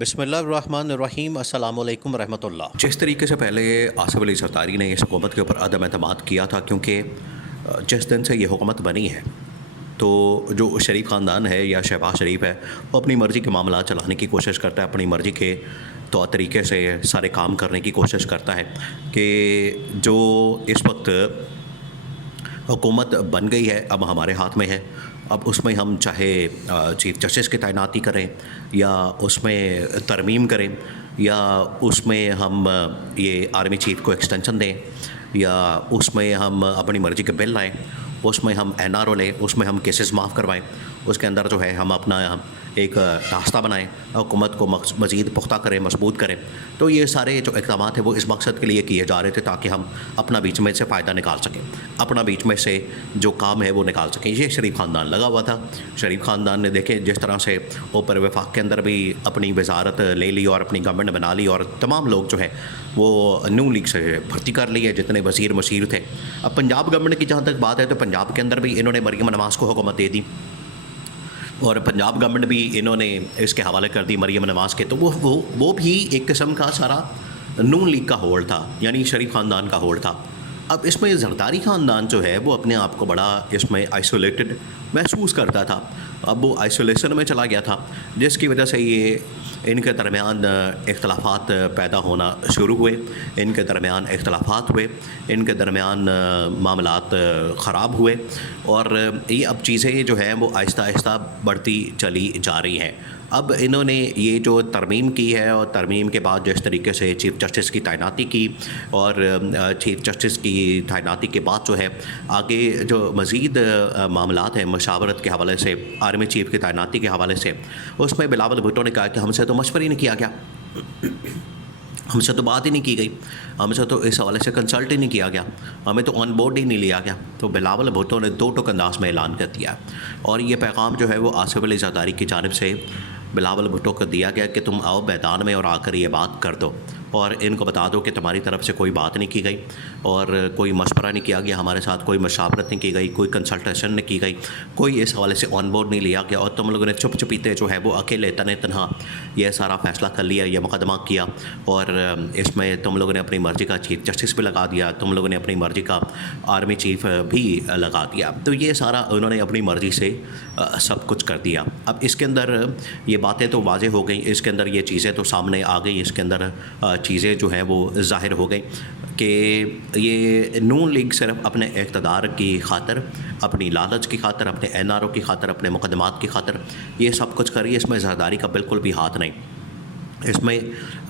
بسم اللہ الرحمن الرحیم السلام علیکم ورحمۃ اللہ۔ جس طریقے سے پہلے آصف علی زرداری نے اس حکومت کے اوپر عدم اعتماد کیا تھا، کیونکہ جس دن سے یہ حکومت بنی ہے تو جو شریف خاندان ہے یا شہباز شریف ہے وہ اپنی مرضی کے معاملات چلانے کی کوشش کرتا ہے، اپنی مرضی کے طور طریقے سے سارے کام کرنے کی کوشش کرتا ہے کہ جو اس وقت حکومت بن گئی ہے اب ہمارے ہاتھ میں ہے، اب اس میں ہم چاہے چیف جسٹس کی تعیناتی کریں یا اس میں ترمیم کریں یا اس میں ہم یہ آرمی چیف کو ایکسٹینشن دیں یا اس میں ہم اپنی مرضی کے بل لائیں، اس میں ہم این آر او لیں، اس میں ہم کیسز معاف کروائیں، اس کے اندر جو ہے ہم اپنا ایک راستہ بنائیں، حکومت کو مزید پختہ کریں، مضبوط کریں۔ تو یہ سارے جو اقدامات ہیں وہ اس مقصد کے لیے کیے جا رہے تھے تاکہ ہم اپنا بیچ میں سے فائدہ نکال سکیں، اپنا بیچ میں سے جو کام ہے وہ نکال سکیں۔ یہ شریف خاندان لگا ہوا تھا۔ شریف خاندان نے دیکھیں جس طرح سے اوپر وفاق کے اندر بھی اپنی وزارت لے لی اور اپنی گورنمنٹ بنا لی، اور تمام لوگ جو ہے وہ نون لیگ سے بھرتی کر لی ہے جتنے وزیر مشیر تھے۔ اب پنجاب گورنمنٹ کی جہاں تک بات ہے تو پنجاب کے اندر بھی انہوں نے مریم نواز کو حکومت دے دی، اور پنجاب گورنمنٹ بھی انہوں نے اس کے حوالے کر دی مریم نواز کے، تو وہ بھی ایک قسم کا سارا نون لیگ کا ہول تھا، یعنی شریف خاندان کا ہول تھا۔ اب اس میں زرداری خاندان جو ہے وہ اپنے آپ کو بڑا اس میں آئسولیٹڈ محسوس کرتا تھا، اب وہ آئسولیشن میں چلا گیا تھا، جس کی وجہ سے یہ ان کے درمیان اختلافات پیدا ہونا شروع ہوئے، ان کے درمیان اختلافات ہوئے، ان کے درمیان معاملات خراب ہوئے، اور یہ اب چیزیں جو ہیں وہ آہستہ آہستہ بڑھتی چلی جا رہی ہیں۔ اب انہوں نے یہ جو ترمیم کی ہے اور ترمیم کے بعد جس طریقے سے چیف جسٹس کی تعیناتی کی، اور چیف جسٹس کی تعیناتی کے بعد جو ہے آگے جو مزید معاملات ہیں مشاورت کے حوالے سے، آرمی چیف کی تعیناتی کے حوالے سے، اس میں بلاول بھٹو نے کہا کہ ہم سے تو مشورہ ہی نہیں کیا گیا، ہم سے تو بات ہی نہیں کی گئی، ہم سے تو اس حوالے سے کنسلٹ ہی نہیں کیا گیا، ہمیں تو آن بورڈ ہی نہیں لیا گیا۔ تو بلاول بھٹو نے دو ٹوک انداز میں اعلان کر دیا، اور یہ پیغام جو ہے وہ آصف علی زرداری کی جانب سے بلاول بھٹو کو دیا گیا کہ تم آؤ میدان میں اور آ کر یہ بات کر دو، اور ان کو بتا دو کہ تمہاری طرف سے کوئی بات نہیں کی گئی اور کوئی مشورہ نہیں کیا گیا ہمارے ساتھ، کوئی مشاورت نہیں کی گئی، کوئی کنسلٹیشن نہیں کی گئی، کوئی اس حوالے سے آن بورڈ نہیں لیا گیا، اور تم لوگوں نے چپ چپیتے جو ہے وہ اکیلے تنہا یہ سارا فیصلہ کر لیا، یہ مقدمہ کیا، اور اس میں تم لوگوں نے اپنی مرضی کا چیف جسٹس بھی لگا دیا، تم لوگوں نے اپنی مرضی کا آرمی چیف بھی لگا دیا۔ تو یہ سارا انہوں نے اپنی مرضی سے سب کچھ کر دیا۔ اب اس کے اندر یہ باتیں تو واضح ہو گئیں، اس کے اندر یہ چیزیں تو سامنے آ گئی، اس کے اندر چیزیں جو ہیں وہ ظاہر ہو گئیں کہ یہ نون لیگ صرف اپنے اقتدار کی خاطر، اپنی لالچ کی خاطر، اپنے این آر او کی خاطر، اپنے مقدمات کی خاطر یہ سب کچھ کر رہی ہے، اس میں زرداری کا بالکل بھی ہاتھ نہیں۔ اس میں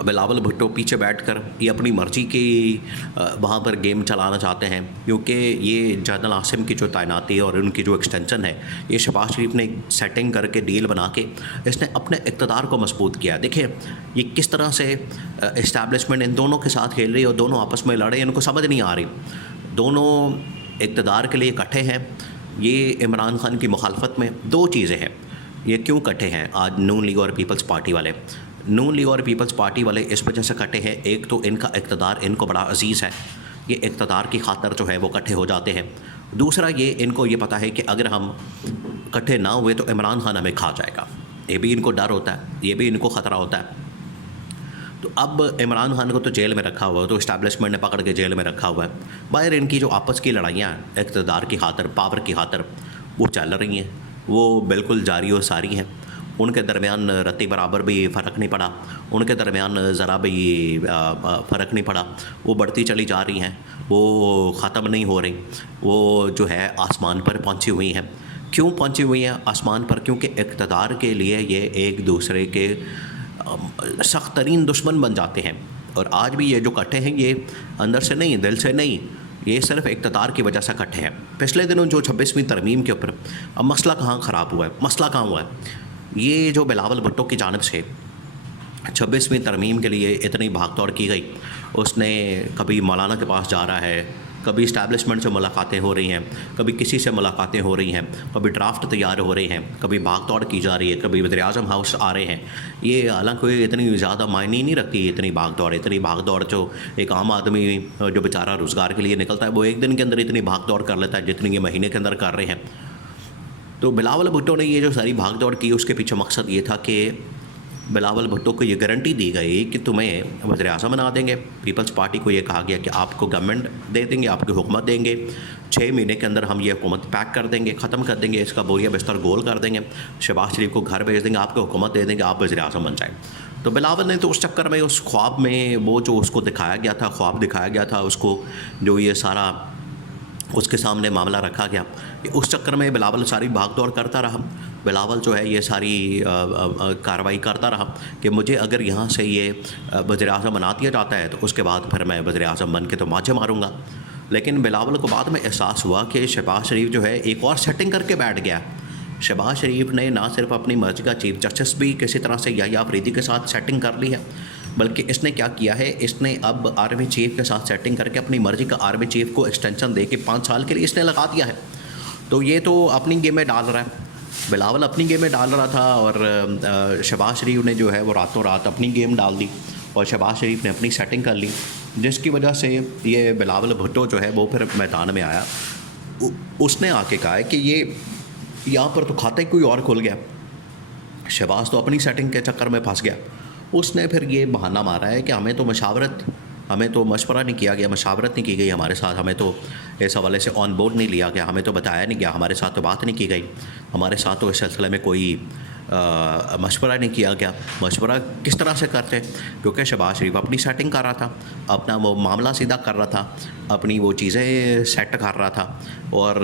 بلاول بھٹو پیچھے بیٹھ کر یہ اپنی مرضی کی وہاں پر گیم چلانا چاہتے ہیں، کیونکہ یہ جنرل عاصم کی جو تعیناتی ہے اور ان کی جو ایکسٹینشن ہے، یہ شہباز شریف نے سیٹنگ کر کے ڈیل بنا کے اس نے اپنے اقتدار کو مضبوط کیا۔ دیکھیں یہ کس طرح سے اسٹیبلشمنٹ ان دونوں کے ساتھ کھیل رہی ہے اور دونوں آپس میں لڑے، ان کو سمجھ نہیں آ رہی، دونوں اقتدار کے لیے اکٹھے ہیں۔ یہ عمران خان کی مخالفت میں دو چیزیں ہیں، یہ کیوں اکٹھے ہیں آج نون لیگ اور پیپلز پارٹی والے؟ نون لیگ اور پیپلز پارٹی والے اس وجہ سے اکٹھے ہیں، ایک تو ان کا اقتدار ان کو بڑا عزیز ہے، یہ اقتدار کی خاطر جو ہے وہ اکٹھے ہو جاتے ہیں۔ دوسرا یہ ان کو یہ پتہ ہے کہ اگر ہم اکٹھے نہ ہوئے تو عمران خان ہمیں کھا جائے گا، یہ بھی ان کو ڈر ہوتا ہے، یہ بھی ان کو خطرہ ہوتا ہے۔ تو اب عمران خان کو تو جیل میں رکھا ہوا ہے، تو اسٹیبلشمنٹ نے پکڑ کے جیل میں رکھا ہوا ہے، باہر ان کی جو آپس کی لڑائیاں ہیں اقتدار کی خاطر، پاور کی خاطر، وہ چل رہی ہیں، وہ بالکل جاری و ساری ہیں۔ ان کے درمیان رتی برابر بھی فرق نہیں پڑا، ان کے درمیان ذرا بھی فرق نہیں پڑا، وہ بڑھتی چلی جا رہی ہیں، وہ ختم نہیں ہو رہی، وہ جو ہے آسمان پر پہنچی ہوئی ہیں۔ کیوں پہنچی ہوئی ہیں آسمان پر؟ کیونکہ اقتدار کے لیے یہ ایک دوسرے کے سخت ترین دشمن بن جاتے ہیں، اور آج بھی یہ جو اکٹھے ہیں یہ اندر سے نہیں، دل سے نہیں، یہ صرف اقتدار کی وجہ سے اکٹھے ہیں۔ پچھلے دنوں جو 26ویں ترمیم کے اوپر اب مسئلہ کہاں خراب ہوا ہے، مسئلہ کہاں ہوا ہے؟ یہ جو بلاول بھٹو کی جانب سے 26ویں ترمیم کے لیے اتنی بھاگ دوڑ کی گئی، اس نے کبھی مولانا کے پاس جا رہا ہے، کبھی اسٹیبلشمنٹ سے ملاقاتیں ہو رہی ہیں، کبھی کسی سے ملاقاتیں ہو رہی ہیں، کبھی ڈرافٹ تیار ہو رہے ہیں، کبھی بھاگ دوڑ کی جا رہی ہے، کبھی وزیر اعظم ہاؤس آ رہے ہیں۔ یہ حالانکہ اتنی زیادہ معنی نہیں رکھتی، اتنی بھاگ دوڑ جو ایک عام آدمی جو بیچارہ روزگار کے لیے نکلتا ہے وہ ایک دن کے اندر اتنی بھاگ دوڑ کر لیتا ہے جتنی یہ مہینے کے اندر کر رہے ہیں۔ تو بلاول بھٹو نے یہ جو ساری بھاگ دوڑ کی، اس کے پیچھے مقصد یہ تھا کہ بلاول بھٹو کو یہ گارنٹی دی گئی کہ تمہیں وزیر اعظم بنا دیں گے. پیپلز پارٹی کو یہ کہا گیا کہ آپ کو گورنمنٹ دے دیں گے, آپ کی حکومت دیں گے, 6 مہینے کے اندر ہم یہ حکومت پیک کر دیں گے, ختم کر دیں گے, اس کا بوریا بستر گول کر دیں گے, شہباز شریف کو گھر بھیج دیں گے, آپ کو حکومت دے دیں گے, آپ وزیر اعظم بن جائیں. تو بلاول نے تو اس چکر میں, اس خواب میں, وہ جو اس کو دکھایا گیا تھا, خواب دکھایا گیا تھا اس کو, جو یہ سارا اس کے سامنے معاملہ رکھا گیا, اس چکر میں بلاول ساری بھاگ دوڑ کرتا رہا. بلاول جو ہے یہ ساری کارروائی کرتا رہا کہ مجھے اگر یہاں سے یہ وزیر اعظم بنا دیا جاتا ہے تو اس کے بعد پھر میں وزیر اعظم بن کے تو ماجے ماروں گا. لیکن بلاول کو بعد میں احساس ہوا کہ شہباز شریف جو ہے ایک اور سیٹنگ کر کے بیٹھ گیا. شہباز شریف نے نہ صرف اپنی مرضی کا چیف جسٹس بھی کسی طرح سے یحییٰ آفریدی کے ساتھ سیٹنگ کر لی ہے, بلکہ اس نے کیا کیا ہے, اس نے اب آرمی چیف کے ساتھ سیٹنگ کر کے اپنی مرضی کا آرمی چیف کو ایکسٹینشن دے کے 5 سال کے لیے اس نے لگا دیا ہے. تو یہ تو اپنی گیم میں ڈال رہا ہے, بلاول اپنی گیم میں ڈال رہا تھا, اور شہباز شریف نے جو ہے وہ راتوں رات اپنی گیم ڈال دی, اور شہباز شریف نے اپنی سیٹنگ کر لی, جس کی وجہ سے یہ بلاول بھٹو جو ہے وہ پھر میدان میں آیا. اس نے آ کے کہا ہے کہ یہ یہاں پر تو کھاتا ہی کوئی اور کھل گیا, شہباز تو اپنی سیٹنگ کے چکر میں پھنس گیا. اس نے پھر یہ بہانہ مارا ہے کہ ہمیں تو مشورہ نہیں کیا گیا, مشاورت نہیں کی گئی ہمارے ساتھ, ہمیں تو اس حوالے سے آن بورڈ نہیں لیا گیا, ہمیں تو بتایا نہیں گیا, ہمارے ساتھ تو بات نہیں کی گئی, ہمارے ساتھ تو اس سلسلے میں کوئی مشورہ نہیں کیا گیا. مشورہ کس طرح سے کرتے, کیونکہ شہباز شریف اپنی سیٹنگ کر رہا تھا, اپنا وہ معاملہ سیدھا کر رہا تھا, اپنی وہ چیزیں سیٹ کر رہا تھا, اور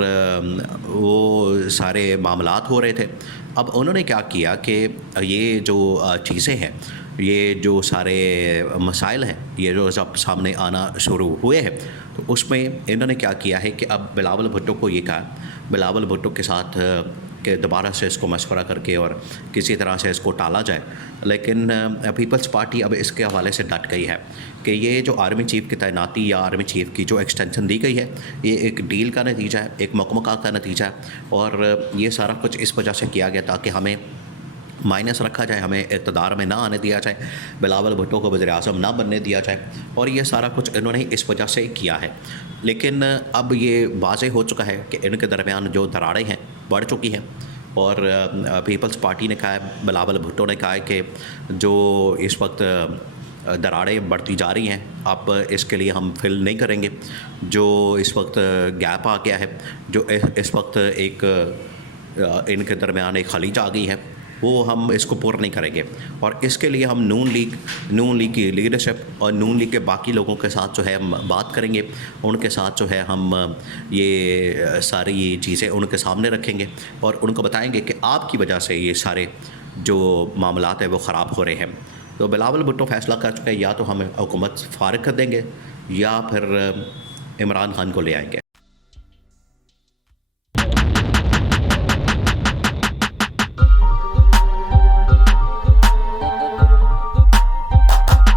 وہ سارے معاملات ہو رہے تھے. اب انہوں نے کیا کیا کہ یہ جو چیزیں ہیں, یہ جو سارے مسائل ہیں, یہ جو سب سامنے آنا شروع ہوئے ہیں, تو اس میں انہوں نے کیا کیا ہے کہ اب بلاول بھٹو کو یہ کہا, بلاول بھٹو کے ساتھ کہ دوبارہ سے اس کو مشورہ کر کے اور کسی طرح سے اس کو ٹالا جائے. لیکن پیپلز پارٹی اب اس کے حوالے سے ڈٹ گئی ہے کہ یہ جو آرمی چیف کی تعیناتی یا آرمی چیف کی جو ایکسٹینشن دی گئی ہے, یہ ایک ڈیل کا نتیجہ ہے, ایک مکمکہ کا نتیجہ ہے, اور یہ سارا کچھ اس وجہ سے کیا گیا تاکہ ہمیں مائنس رکھا جائے, ہمیں اقتدار میں نہ آنے دیا جائے, بلاول بھٹو کو وزیر اعظم نہ بننے دیا جائے, اور یہ سارا کچھ انہوں نے اس وجہ سے کیا ہے. لیکن اب یہ واضح ہو چکا ہے کہ ان کے درمیان جو دراڑیں ہیں بڑھ چکی ہیں, اور پیپلز پارٹی نے کہا ہے, بلاول بھٹو نے کہا ہے کہ جو اس وقت دراڑیں بڑھتی جا رہی ہیں, اب اس کے لیے ہم فل نہیں کریں گے. جو اس وقت گیپ آ گیا ہے, جو اس وقت ایک ان کے درمیان ایک خلیج آ گئی ہے, وہ ہم اس کو پر نہیں کریں گے, اور اس کے لیے ہم نون لیگ کی لیڈرشپ اور نون لیگ کے باقی لوگوں کے ساتھ جو ہے ہم بات کریں گے, ان کے ساتھ جو ہے ہم یہ ساری چیزیں ان کے سامنے رکھیں گے, اور ان کو بتائیں گے کہ آپ کی وجہ سے یہ سارے جو معاملات ہیں وہ خراب ہو رہے ہیں. تو بلاول بھٹو فیصلہ کر چکے, یا تو ہم حکومت فارغ کر دیں گے یا پھر عمران خان کو لے آئیں گے.